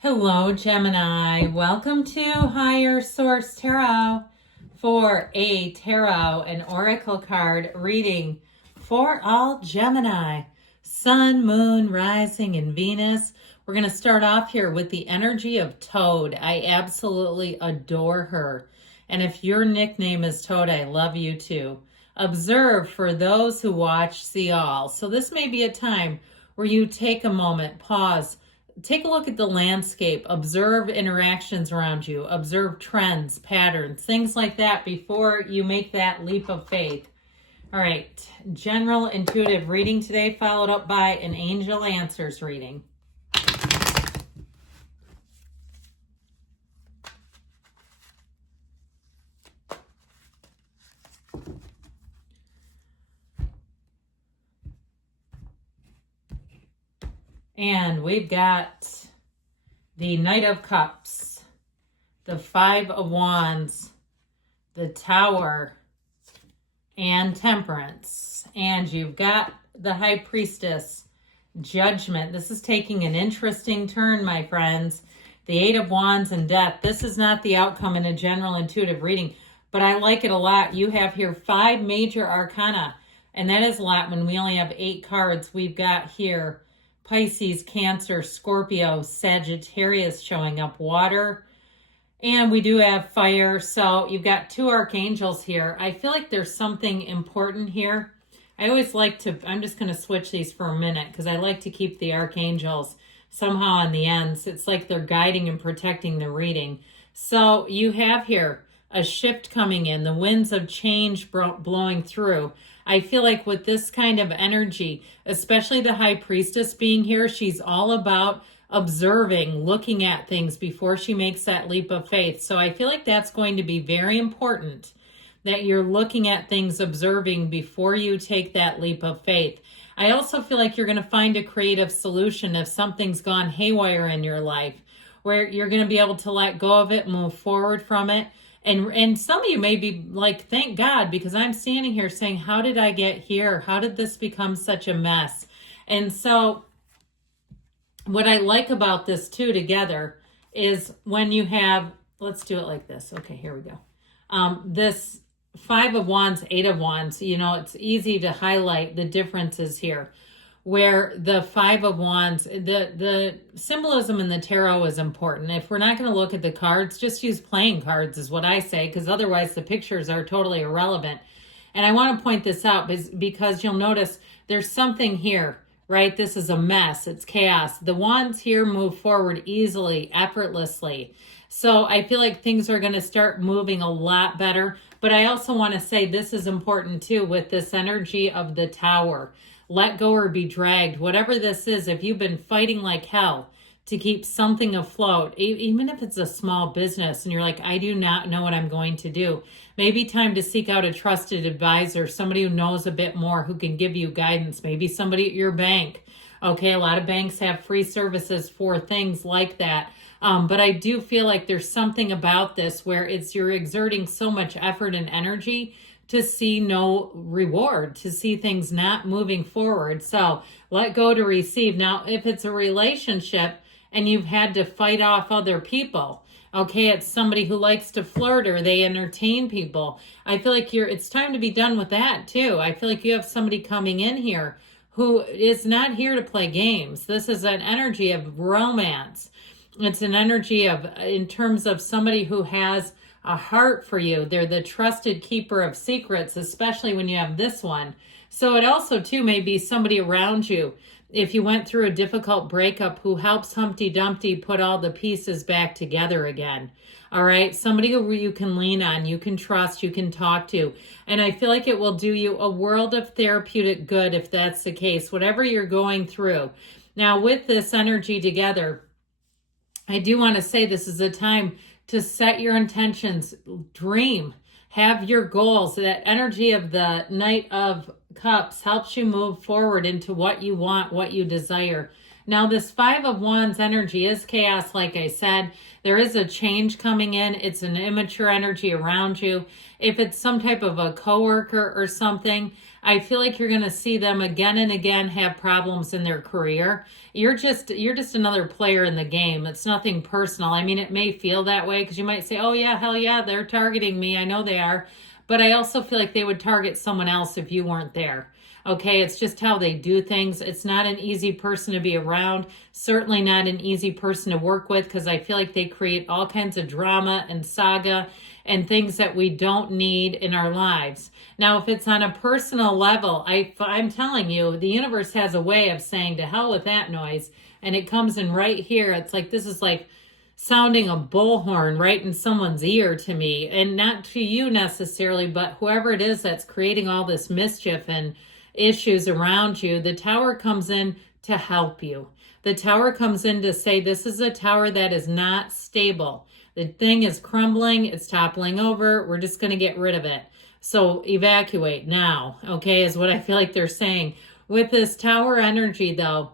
Hello, Gemini. Welcome to Higher Source Tarot for a tarot and oracle card reading for all Gemini, Sun, Moon, Rising, and Venus. We're going to start off here with the energy of Toad. I absolutely adore her. And if your nickname is Toad, I love you too. Observe for those who watch, see all. So this may be a time where you take a moment, pause, take a look at the landscape, observe interactions around you, observe trends, patterns, things like that before you make that leap of faith. All right, general intuitive reading today, followed up by an angel answers reading. And we've got the Knight of Cups, the Five of Wands, the Tower, and Temperance. And you've got the High Priestess, Judgment. This is taking an interesting turn, my friends. The Eight of Wands and Death. This is not the outcome in a general intuitive reading, but I like it a lot. You have here 5 major arcana, and that is a lot when we only have 8 cards. We've got here Pisces, Cancer, Scorpio, Sagittarius showing up, water, and we do have fire. So you've got 2 archangels here. I feel like there's something important here. I always like to, I'm just going to switch these for a minute because I like to keep the archangels somehow on the ends. It's like they're guiding and protecting the reading. So you have here a shift coming in, the winds of change blowing through. I feel like with this kind of energy, especially the High Priestess being here, she's all about observing, looking at things before she makes that leap of faith. So I feel like that's going to be very important, that you're looking at things, observing before you take that leap of faith. I also feel like you're going to find a creative solution if something's gone haywire in your life, where you're going to be able to let go of it, move forward from it. And some of you may be like, thank God, because I'm standing here saying, how did I get here? How did this become such a mess? And so what I like about this too together is when you have, let's do it like this. Okay, here we go. This 5 of Wands, 8 of Wands, you know, it's easy to highlight the differences here. Where the 5 of Wands, the symbolism in the tarot is important. If we're not going to look at the cards, just use playing cards is what I say, because otherwise the pictures are totally irrelevant. And I want to point this out because you'll notice there's something here, right? This is a mess. It's chaos. The wands here move forward easily, effortlessly. So I feel like things are going to start moving a lot better. But I also want to say this is important too with this energy of the Tower. Let go or be dragged. Whatever this is, if you've been fighting like hell to keep something afloat, even if it's a small business and you're like, I do not know what I'm going to do, maybe time to seek out a trusted advisor, somebody who knows a bit more, who can give you guidance, maybe somebody at your bank. Okay, a lot of banks have free services for things like that. But I do feel like there's something about this where you're exerting so much effort and energy to see no reward, to see things not moving forward. So let go to receive. Now, if it's a relationship and you've had to fight off other people, okay, it's somebody who likes to flirt or they entertain people, I feel like it's time to be done with that too. I feel like you have somebody coming in here who is not here to play games. This is an energy of romance. It's an energy of, in terms of somebody who has a heart for you. They're the trusted keeper of secrets, especially when you have this one. So it also too may be somebody around you, if you went through a difficult breakup, who helps Humpty Dumpty put all the pieces back together again. All right, somebody who you can lean on, you can trust, you can talk to. And I feel like it will do you a world of therapeutic good if that's the case, whatever you're going through. Now with this energy together, I do want to say this is a time to set your intentions, dream, have your goals. That energy of the Knight of Cups helps you move forward into what you want, what you desire. Now, this Five of Wands energy is chaos, like I said. There is a change coming in. It's an immature energy around you. If it's some type of a coworker or something, I feel like you're going to see them again and again have problems in their career. You're just another player in the game. It's nothing personal. I mean, it may feel that way because you might say, oh yeah, hell yeah, they're targeting me. I know they are. But I also feel like they would target someone else if you weren't there. Okay, it's just how they do things. It's not an easy person to be around. Certainly not an easy person to work with because I feel like they create all kinds of drama and saga and things that we don't need in our lives. Now, if it's on a personal level, I'm telling you, the universe has a way of saying to hell with that noise. And it comes in right here. It's like, this is like sounding a bullhorn right in someone's ear to me. And not to you necessarily, but whoever it is that's creating all this mischief and issues around you. The Tower comes in to help you. The Tower comes in to say this is a tower that is not stable. The thing is crumbling. It's toppling over. We're just going to get rid of it. So evacuate now, okay, is what I feel like they're saying. With this Tower energy, though,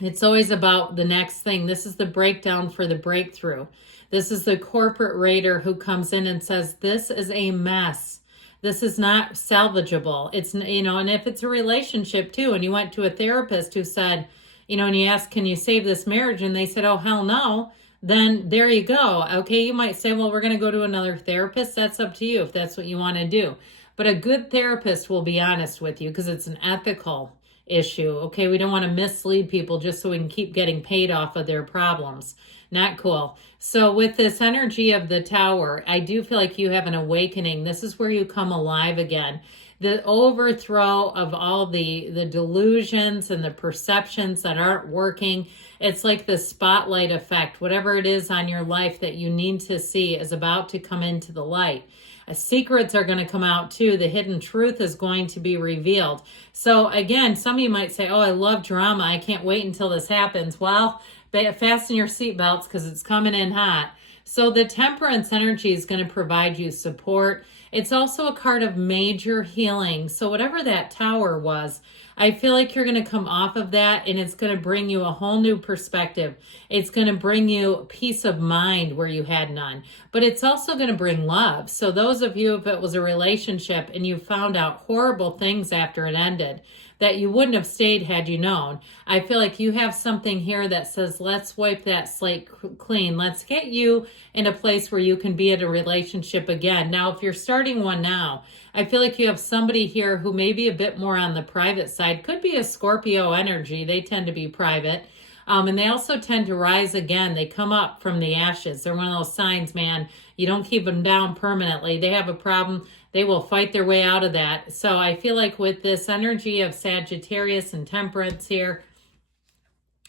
it's always about the next thing. This is the breakdown for the breakthrough. This is the corporate raider who comes in and says, this is a mess. This is not salvageable. It's, you know, and if it's a relationship too, and you went to a therapist who said, you know, and you asked, can you save this marriage? And they said, oh, hell no. Then there you go. Okay, you might say, well, we're going to go to another therapist. That's up to you if that's what you want to do. But a good therapist will be honest with you because it's an ethical issue. Okay, we don't want to mislead people just so we can keep getting paid off of their problems. Not cool. So with this energy of the Tower, I do feel like you have an awakening. This is where you come alive again. The overthrow of all the delusions and the perceptions that aren't working. It's like the spotlight effect. Whatever it is on your life that you need to see is about to come into the light. Secrets are going to come out too. The hidden truth is going to be revealed. So again, some of you might say, oh, I love drama. I can't wait until this happens. Well, fasten your seatbelts because it's coming in hot. So the Temperance energy is going to provide you support. It's also a card of major healing. So whatever that Tower was, I feel like you're going to come off of that and it's going to bring you a whole new perspective. It's going to bring you peace of mind where you had none. But it's also going to bring love. So those of you, if it was a relationship and you found out horrible things after it ended, that you wouldn't have stayed had you known. I feel like you have something here that says, let's wipe that slate clean. Let's get you in a place where you can be in a relationship again. Now, if you're starting one now, I feel like you have somebody here who may be a bit more on the private side. Could be a Scorpio energy. They tend to be private. And they also tend to rise again. They come up from the ashes. They're one of those signs, man. You don't keep them down permanently. They have a problem. They will fight their way out of that. So I feel like with this energy of Sagittarius and Temperance here,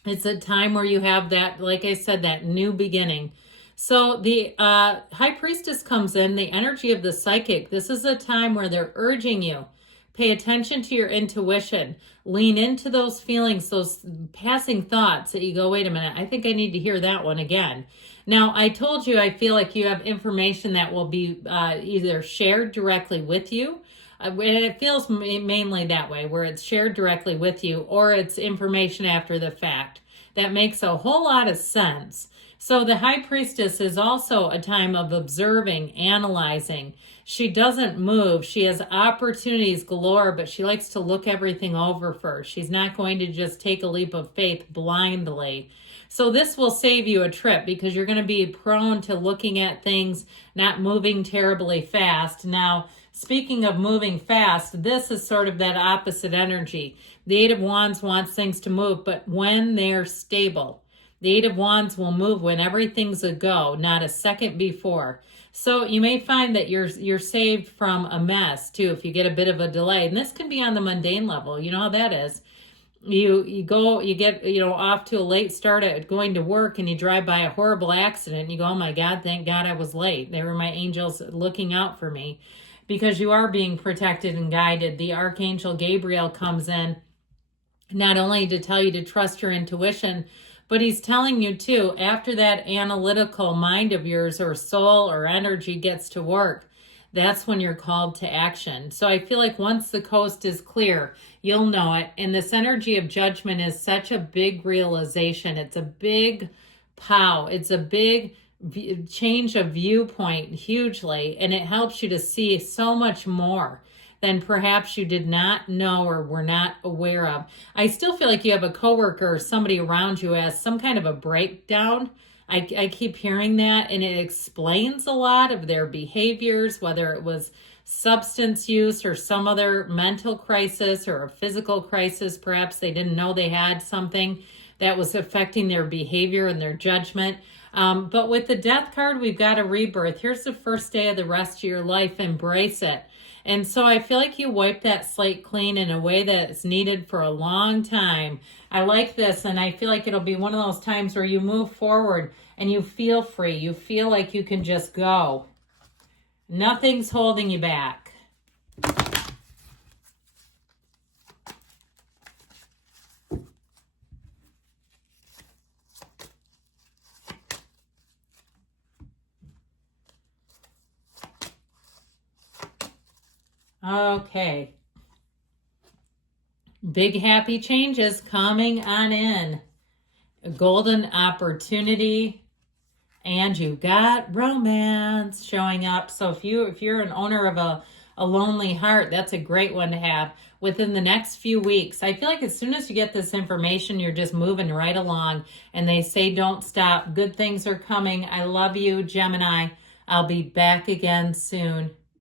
it's a time where you have that, like I said, that new beginning. So the High Priestess comes in, the energy of the psychic. This is a time where they're urging you. Pay attention to your intuition. Lean into those feelings, those passing thoughts that you go, wait a minute, I think I need to hear that one again. Now, I told you I feel like you have information that will be either shared directly with you, and it feels mainly that way, where it's shared directly with you, or it's information after the fact. That makes a whole lot of sense. So the High Priestess is also a time of observing, analyzing. She doesn't move. She has opportunities galore, but she likes to look everything over first. She's not going to just take a leap of faith blindly. So this will save you a trip because you're going to be prone to looking at things, not moving terribly fast. Now, speaking of moving fast, this is sort of that opposite energy. The Eight of Wands wants things to move, but when they're stable. The Eight of Wands will move when everything's a go, not a second before. So you may find that you're saved from a mess too if you get a bit of a delay. And this can be on the mundane level. You know how that is. You get off to a late start at going to work and you drive by a horrible accident and you go, oh my God, thank God I was late. They were my angels looking out for me, because you are being protected and guided. The Archangel Gabriel comes in not only to tell you to trust your intuition, but he's telling you too, after that analytical mind of yours or soul or energy gets to work, that's when you're called to action. So I feel like once the coast is clear, you'll know it. And this energy of judgment is such a big realization. It's a big pow. It's a big change of viewpoint hugely. And it helps you to see so much more than perhaps you did not know or were not aware of. I still feel like you have a coworker or somebody around you who has some kind of a breakdown. I keep hearing that, and it explains a lot of their behaviors, whether it was substance use or some other mental crisis or a physical crisis. Perhaps they didn't know they had something that was affecting their behavior and their judgment. But with the death card, we've got a rebirth. Here's the first day of the rest of your life. Embrace it. And so I feel like you wipe that slate clean in a way that's needed for a long time. I like this, and I feel like it'll be one of those times where you move forward and you feel free. You feel like you can just go. Nothing's holding you back. Okay. Big happy changes coming on in. A golden opportunity. And you got romance showing up. So if you're an owner of a lonely heart, that's a great one to have within the next few weeks. I feel like as soon as you get this information, you're just moving right along. And they say don't stop. Good things are coming. I love you, Gemini. I'll be back again soon.